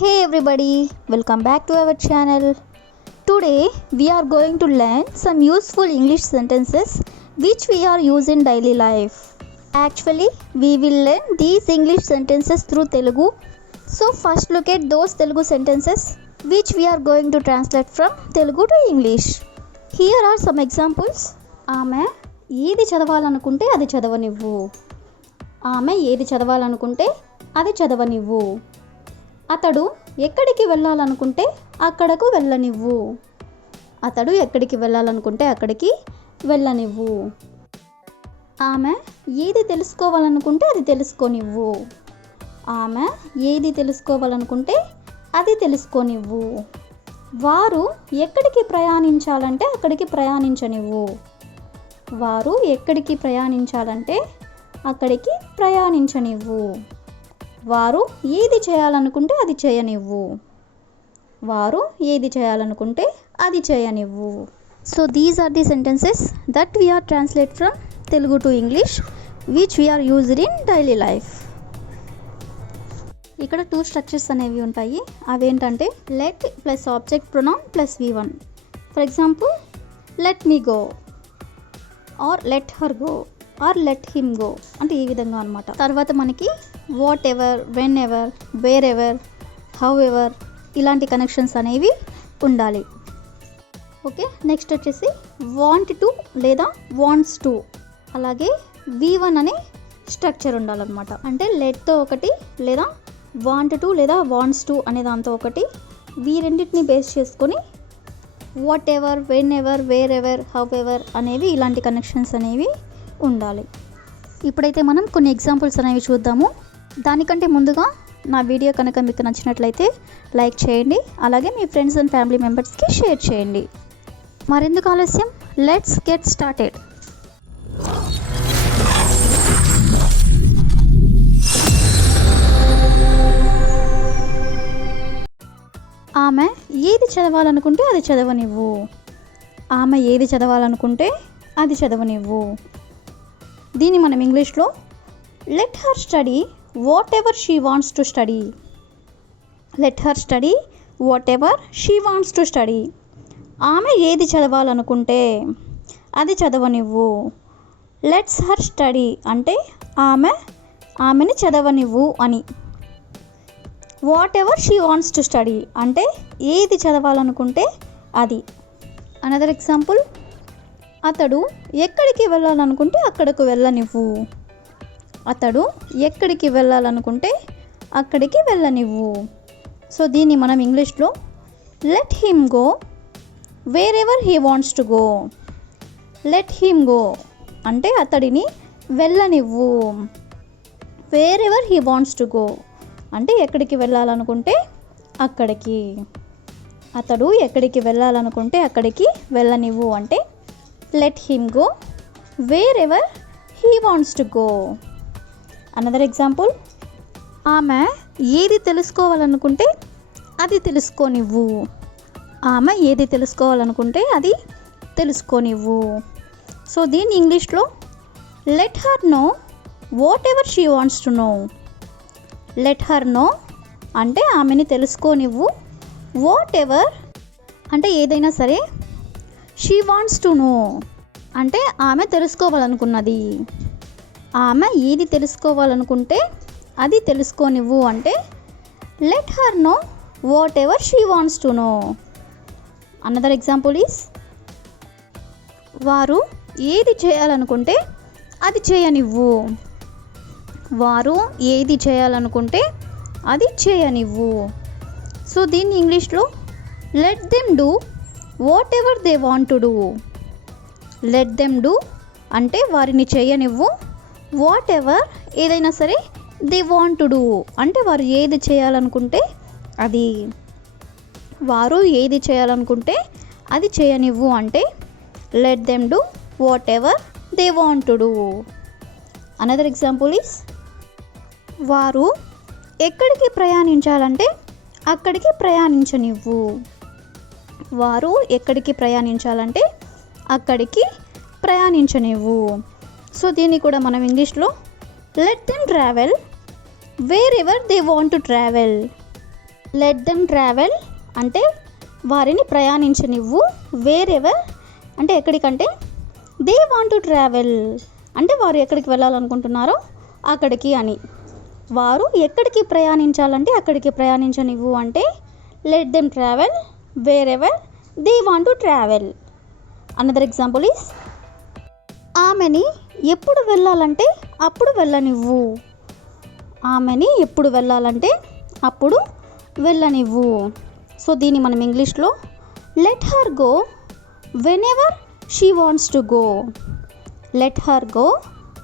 Hey everybody, welcome back to our channel. Today we are going to learn some useful English sentences which we are using in daily life. Actually, we will learn these English sentences through Telugu. So first look at those Telugu sentences which we are going to translate from Telugu to English. Here are some examples. ఆమె ఏది చదవాలనుకుంటే అది చదవనివ్వు. ఆమె ఏది చదవాలనుకుంటే అది చదవనివ్వు. అతడు ఎక్కడికి వెళ్ళాలనుకుంటే అక్కడకు వెళ్ళనివ్వు. అతడు ఎక్కడికి వెళ్ళాలనుకుంటే అక్కడికి వెళ్ళనివ్వు. ఆమె ఏది తెలుసుకోవాలనుకుంటే అది తెలుసుకోనివ్వు. ఆమె ఏది తెలుసుకోవాలనుకుంటే అది తెలుసుకోనివ్వు. వారు ఎక్కడికి ప్రయాణించాలంటే అక్కడికి ప్రయాణించనివ్వు. వారు ఎక్కడికి ప్రయాణించాలంటే అక్కడికి ప్రయాణించనివ్వు. వారు ఏది చేయాలనుకుంటే అది చేయనివ్వు. వారు ఏది చేయాలనుకుంటే అది చేయనివ్వు. So these are the sentences that we are translate from Telugu to English which we are used in daily life. ఇక్కడ టూ స్ట్రక్చర్స్ అనేవి ఉంటాయి. అవేంటంటే let plus object pronoun plus V1. For example let me go or let her go or let him go అంటే ఈ విధంగా అనమాట. తర్వాత మనకి what ever, when ever, wear ever, how ever ఇలాంటి కనెక్షన్స్ అనేవి ఉండాలి. ఓకే, నెక్స్ట్ వచ్చేసి వాంట్ టు లేదా వాంట్స్ టు, అలాగే V1 అనే స్ట్రక్చర్ ఉండాలన్నమాట. అంటే లెట్తో ఒకటి లేదా వాంట్ టు లేదా వాంట్స్ టు అనే దాంతో ఒకటి, వీ రెండింటిని బేస్ చేసుకొని what ever, when ever, wear ever, how ever అనేవి ఇలాంటి కనెక్షన్స్ అనేవి ఉండాలి. ఇప్పుడైతే మనం కొన్ని ఎగ్జాంపుల్స్ అనేవి చూద్దాము. దానికంటే ముందుగా నా వీడియో కనుక మీకు నచ్చినట్లయితే లైక్ చేయండి, అలాగే మీ ఫ్రెండ్స్ అండ్ ఫ్యామిలీ మెంబర్స్కి షేర్ చేయండి. మరెందుకు ఆలస్యం, లెట్స్ గెట్ స్టార్టెడ్. ఆమె ఏది చదవాలనుకుంటే అది చదవనివ్వు. ఆమె ఏది చదవాలనుకుంటే అది చదవనివ్వు. దీన్ని మనం ఇంగ్లీష్లో let her study what ever she wants to study. Let her study what ever she wants to study. ఆమె ఏది చదవాలనుకుంటే అది చదవనివ్వు. లెట్స్ హర్ స్టడీ అంటే ఆమెని చదవనివ్వు అని. What ever she wants to study అంటే ఏది చదవాలనుకుంటే అది. అనదర్ ఎగ్జాంపుల్, అతడు ఎక్కడికి వెళ్ళాలనుకుంటే అక్కడకు వెళ్ళనివ్వు. అతడు ఎక్కడికి వెళ్ళాలనుకుంటే అక్కడికి వెళ్ళనివ్వు. సో దీన్ని మనం ఇంగ్లీష్లో let him go wherever he wants to go. Let him go అంటే అతడిని వెళ్ళనివ్వు. Wherever he wants to go అంటే ఎక్కడికి వెళ్ళాలనుకుంటే అక్కడికి. అతడు ఎక్కడికి వెళ్ళాలనుకుంటే అక్కడికి వెళ్ళనివ్వు అంటే let him go wherever he wants to go. Another example, ఆమె ఏది తెలుసుకోవాలనుకుంటే అది తెలుసుకోనివ్వు. ఆమె ఏది తెలుసుకోవాలనుకుంటే అది తెలుసుకోనివ్వు. సో దీన్ని ఇంగ్లీష్లో let her know whatever she wants to know. let her know అంటే ఆమెని తెలుసుకోనివ్వు. whatever అంటే ఏదైనా సరే. షీ వాంట్స్ టు నో అంటే ఆమె తెలుసుకోవాలనుకున్నది. ఆమె ఏది తెలుసుకోవాలనుకుంటే అది తెలుసుకోనివ్వు అంటే let her know what ever she wants to know. Another example is, వారు ఏది చేయాలనుకుంటే అది చేయనివ్వు. వారు ఏది చేయాలనుకుంటే అది చేయనివ్వు. సో దీన్ని ఇంగ్లీష్లో let them do what ever they want to do. Let them do అంటే వారిని చేయనివ్వు. వాట్ ఎవర్ ఏదైనా సరే. దే వాంట్ టు డూ అంటే వారు ఏది చేయాలనుకుంటే అది. వారు ఏది చేయాలనుకుంటే అది చేయనివ్వు అంటే let them do what ever they want to do. Another example is, వారు ఎక్కడికి ప్రయాణించాలంటే అక్కడికి ప్రయాణించనివ్వు. వారు ఎక్కడికి ప్రయాణించాలంటే అక్కడికి ప్రయాణించనివ్వు. సో దీన్ని కూడా మనం ఇంగ్లీష్లో let them travel wear ever they want to travel. Let them travel అంటే వారిని ప్రయాణించనివ్వు. వేరెవర్ అంటే ఎక్కడికంటే దే వాంట్ టు ట్రావెల్ అంటే వారు ఎక్కడికి వెళ్ళాలనుకుంటున్నారో అక్కడికి అని. వారు ఎక్కడికి ప్రయాణించాలంటే అక్కడికి ప్రయాణించనివ్వు అంటే let them travel wherever they want to travel. Another example is ఆమెని ఎప్పుడు వెళ్ళాలంటే అప్పుడు వెళ్ళనివ్వు. ఆమెని ఎప్పుడు వెళ్ళాలంటే అప్పుడు వెళ్ళనివ్వు. సో దీన్ని మనం ఇంగ్లీష్లో let her go whenever she wants to go. Let her go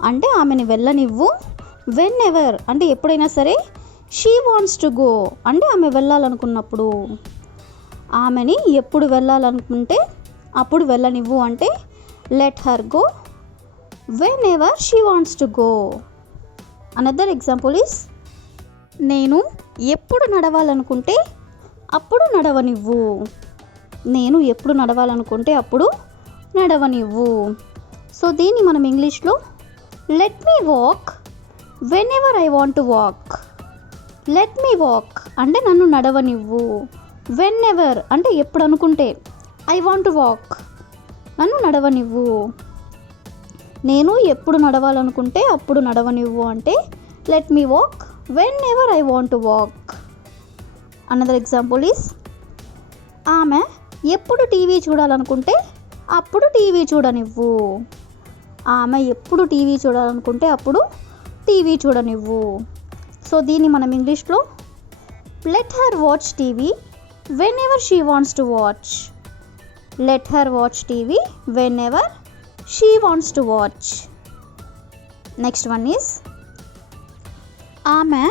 అంటే ఆమెని వెళ్ళనివ్వు. వెన్ ఎవర్ అంటే ఎప్పుడైనా సరే. షీ వాంట్స్ టు గో అంటే ఆమె వెళ్ళాలనుకున్నప్పుడు. ఆమెని ఎప్పుడు వెళ్ళాలనుకుంటే అప్పుడు వెళ్ళనివ్వు అంటే let her go when ever she wants to go. Another example is నేను ఎప్పుడు నడవాలనుకుంటే అప్పుడు నడవనివ్వు. నేను ఎప్పుడు నడవాలనుకుంటే అప్పుడు నడవనివ్వు. సో దీన్ని మనం ఇంగ్లీష్లో let me walk when ever I want to walk. Let me walk అంటే నన్ను నడవనివ్వు. వెన్ ఎవర్ అంటే ఎప్పుడు అనుకుంటే. ఐ వాంట్ టు వాక్ నన్ను నడవనివ్వు. నేను ఎప్పుడు నడవాలనుకుంటే అప్పుడు నడవనివ్వు అంటే let me walk when ever I want to walk. Another example is ఆమె ఎప్పుడు టీవీ చూడాలనుకుంటే అప్పుడు టీవీ చూడనివ్వు. ఆమె ఎప్పుడు టీవీ చూడాలనుకుంటే అప్పుడు టీవీ చూడనివ్వు. సో దీన్ని మనం ఇంగ్లీష్లో let her watch TV when ever she wants to watch. Let her watch TV when ever she wants to watch. Next one is ఆమె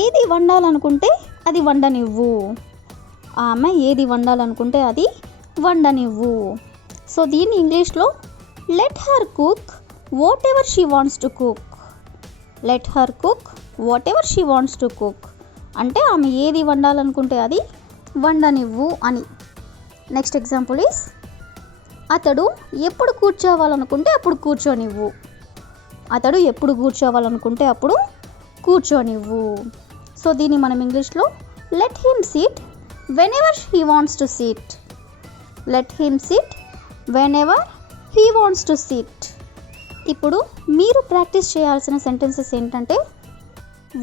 ఏది వండాలనుకుంటే అది వండనివ్వు. ఆమె ఏది వండాలనుకుంటే అది వండనివ్వు. సో దీన్ని ఇంగ్లీష్లో let her cook what ever she wants to cook. Let her cook what ever she wants to cook అంటే ఆమె ఏది వండాలనుకుంటే అది వండనివ్వు అని. నెక్స్ట్ ఎగ్జాంపుల్ ఈస్ అతడు ఎప్పుడు కూర్చోవాలనుకుంటే అప్పుడు కూర్చోనివ్వు. అతడు ఎప్పుడు కూర్చోవాలనుకుంటే అప్పుడు కూర్చోనివ్వు. సో దీన్ని మనం ఇంగ్లీష్లో let him SIT when ever he wants to SIT. Let him SIT when ever he wants to SIT. ఇప్పుడు మీరు ప్రాక్టీస్ చేయాల్సిన సెంటెన్సెస్ ఏంటంటే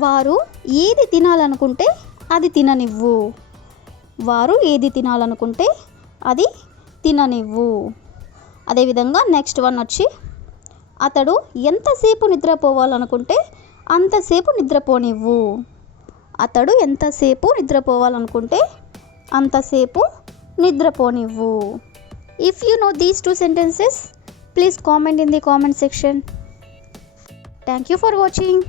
వారు ఏది తినాలనుకుంటే అది తిననివ్వు. వారు ఏది తినాలనుకుంటే అది తిననివ్వు. అదేవిధంగా నెక్స్ట్ వన్ వచ్చి అతడు ఎంతసేపు నిద్రపోవాలనుకుంటే అంతసేపు నిద్రపోనివ్వు. అతడు ఎంతసేపు నిద్రపోవాలనుకుంటే అంతసేపు నిద్రపోనివ్వు. If you know these two sentences please comment in the comment section. Thank you for watching.